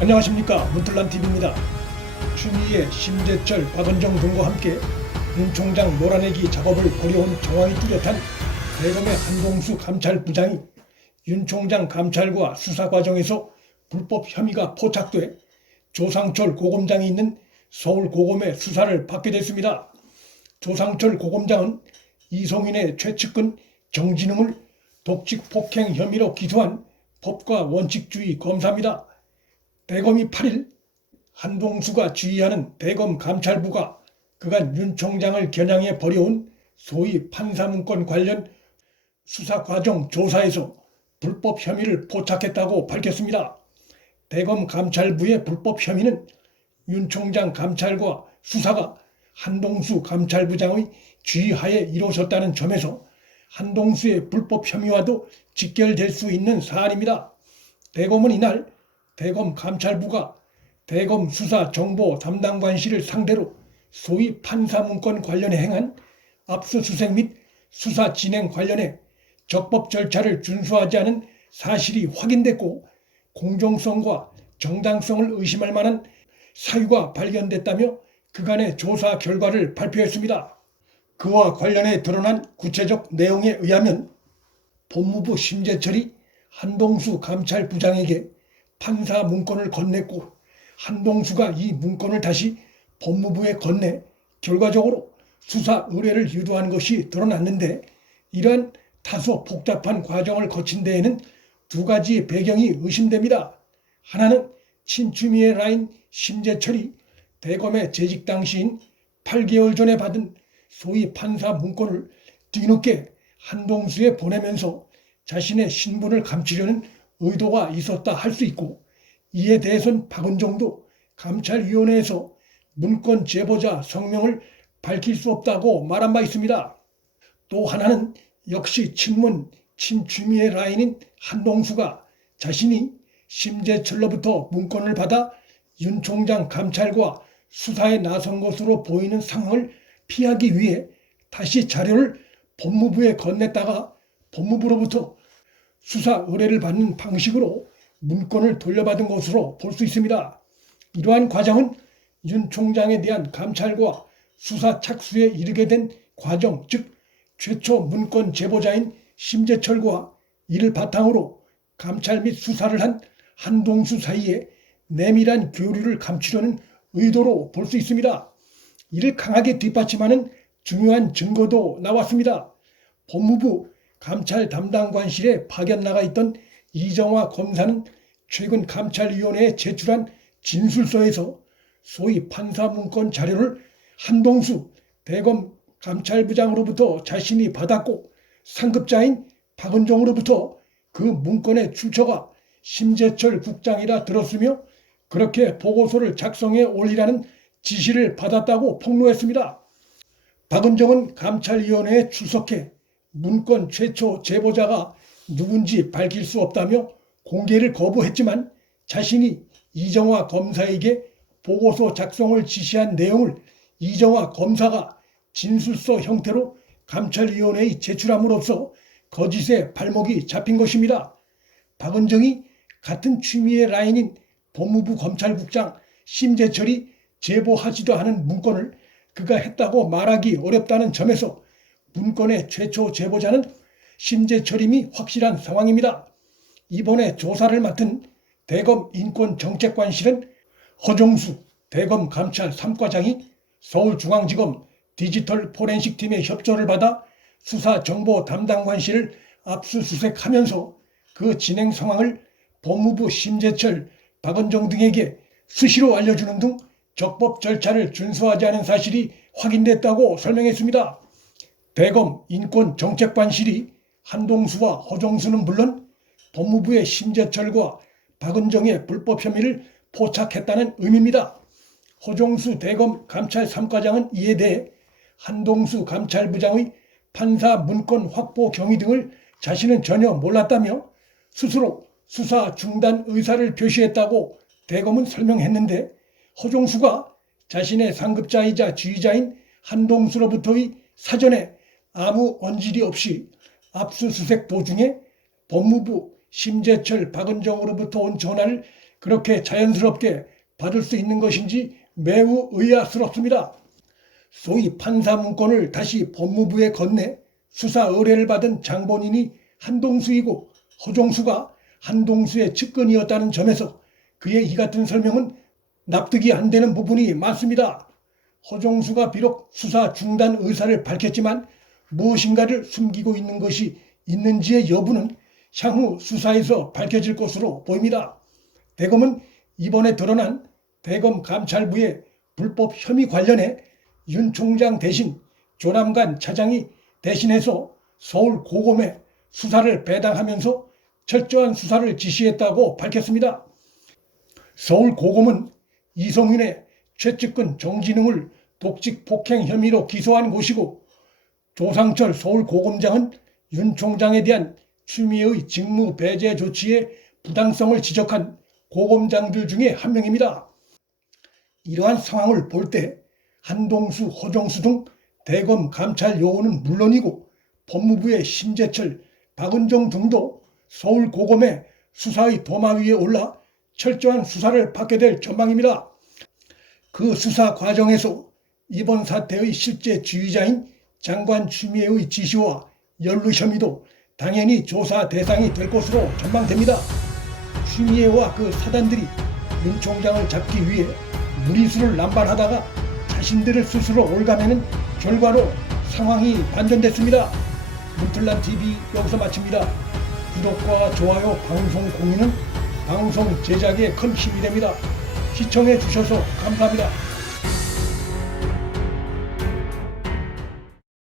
안녕하십니까, 문틀란TV입니다. 추미애, 심재철, 박은정 등과 함께 윤 총장 몰아내기 작업을 벌여온 정황이 뚜렷한 대검의 한동수 감찰부장이 윤 총장 감찰과 수사 과정에서 불법 혐의가 포착돼 조상철 고검장이 있는 서울고검의 수사를 받게 됐습니다. 조상철 고검장은 이성인의 최측근 정진웅을 독직 폭행 혐의로 기소한 법과 원칙주의 검사입니다. 대검이 8일 한동수가 지휘하는 대검 감찰부가 그간 윤 총장을 겨냥해 벌여온 소위 판사문건 관련 수사 과정 조사에서 불법 혐의를 포착했다고 밝혔습니다. 대검 감찰부의 불법 혐의는 윤 총장 감찰과 수사가 한동수 감찰부장의 지휘하에 이루어졌다는 점에서 한동수의 불법 혐의와도 직결될 수 있는 사안입니다. 대검은 이날 대검 감찰부가 대검 수사 정보 담당관실을 상대로 소위 판사문건 관련해 행한 압수수색 및 수사 진행 관련해 적법 절차를 준수하지 않은 사실이 확인됐고 공정성과 정당성을 의심할 만한 사유가 발견됐다며 그간의 조사 결과를 발표했습니다. 그와 관련해 드러난 구체적 내용에 의하면 법무부 심재철이 한동수 감찰부장에게 판사 문건을 건넸고 한동수가 이 문건을 다시 법무부에 건네 결과적으로 수사 의뢰를 유도한 것이 드러났는데, 이러한 다소 복잡한 과정을 거친 데에는 두 가지 배경이 의심됩니다. 하나는 친추미애 라인 심재철이 대검의 재직 당시인 8개월 전에 받은 소위 판사 문건을 뒤늦게 한동수에 보내면서 자신의 신분을 감추려는 의도가 있었다 할 수 있고, 이에 대해선 박은정도 감찰위원회에서 문건 제보자 성명을 밝힐 수 없다고 말한 바 있습니다. 또 하나는 역시 친문 친추미애 라인인 한동수가 자신이 심재철로부터 문건을 받아 윤 총장 감찰과 수사에 나선 것으로 보이는 상황을 피하기 위해 다시 자료를 법무부에 건넸다가 법무부로부터 수사 의뢰를 받는 방식으로 문건을 돌려받은 것으로 볼 수 있습니다. 이러한 과정은 윤 총장에 대한 감찰과 수사 착수에 이르게 된 과정, 즉 최초 문건 제보자인 심재철과 이를 바탕으로 감찰 및 수사를 한 한동수 사이에 내밀한 교류를 감추려는 의도로 볼 수 있습니다. 이를 강하게 뒷받침하는 중요한 증거도 나왔습니다. 법무부 감찰 담당관실에 파견 나가 있던 이정화 검사는 최근 감찰위원회에 제출한 진술서에서 소위 판사문건 자료를 한동수 대검 감찰부장으로부터 자신이 받았고 상급자인 박은정으로부터 그 문건의 출처가 심재철 국장이라 들었으며 그렇게 보고서를 작성해 올리라는 지시를 받았다고 폭로했습니다. 박은정은 감찰위원회에 출석해 문건 최초 제보자가 누군지 밝힐 수 없다며 공개를 거부했지만 자신이 이정화 검사에게 보고서 작성을 지시한 내용을 이정화 검사가 진술서 형태로 감찰위원회에 제출함으로써 거짓의 발목이 잡힌 것입니다. 박은정이 같은 추미애 라인인 법무부 검찰국장 심재철이 제보하지도 않은 문건을 그가 했다고 말하기 어렵다는 점에서 문건의 최초 제보자는 심재철임이 확실한 상황입니다. 이번에 조사를 맡은 대검 인권정책관실은 허종수 대검 감찰 3과장이 서울중앙지검 디지털 포렌식팀의 협조를 받아 수사 정보 담당관실을 압수수색하면서 그 진행 상황을 법무부 심재철, 박은정 등에게 수시로 알려주는 등 적법 절차를 준수하지 않은 사실이 확인됐다고 설명했습니다. 대검 인권정책관실이 한동수와 허종수는 물론 법무부의 심재철과 박은정의 불법 혐의를 포착했다는 의미입니다. 허종수 대검 감찰 3과장은 이에 대해 한동수 감찰부장의 판사 문건 확보 경위 등을 자신은 전혀 몰랐다며 스스로 수사 중단 의사를 표시했다고 대검은 설명했는데, 허종수가 자신의 상급자이자 지휘자인 한동수로부터의 사전에 아무 언질이 없이 압수수색 도중에 법무부 심재철 박은정으로부터 온 전화를 그렇게 자연스럽게 받을 수 있는 것인지 매우 의아스럽습니다. 소위 판사 문건을 다시 법무부에 건네 수사 의뢰를 받은 장본인이 한동수이고 허종수가 한동수의 측근이었다는 점에서 그의 이 같은 설명은 납득이 안 되는 부분이 많습니다. 허종수가 비록 수사 중단 의사를 밝혔지만 무엇인가를 숨기고 있는 것이 있는지의 여부는 향후 수사에서 밝혀질 것으로 보입니다. 대검은 이번에 드러난 대검 감찰부의 불법 혐의 관련해 윤 총장 대신 조남관 차장이 대신해서 서울 고검에 수사를 배당하면서 철저한 수사를 지시했다고 밝혔습니다. 서울 고검은 이성윤의 최측근 정진웅을 독직 폭행 혐의로 기소한 곳이고, 조상철 서울고검장은 윤 총장에 대한 추미애의 직무 배제 조치의 부당성을 지적한 고검장들 중에 한 명입니다. 이러한 상황을 볼 때 한동수, 허정수 등 대검 감찰 요원은 물론이고 법무부의 심재철, 박은정 등도 서울고검의 수사의 도마 위에 올라 철저한 수사를 받게 될 전망입니다. 그 수사 과정에서 이번 사태의 실제 지휘자인 장관 추미애의 지시와 연루 혐의도 당연히 조사 대상이 될 것으로 전망됩니다. 추미애와 그 사단들이 윤 총장을 잡기 위해 무리수를 남발하다가 자신들을 스스로 올가매는 결과로 상황이 반전됐습니다. 문틀란TV 여기서 마칩니다. 구독과 좋아요, 방송 공유는 방송 제작에 큰 힘이 됩니다. 시청해 주셔서 감사합니다.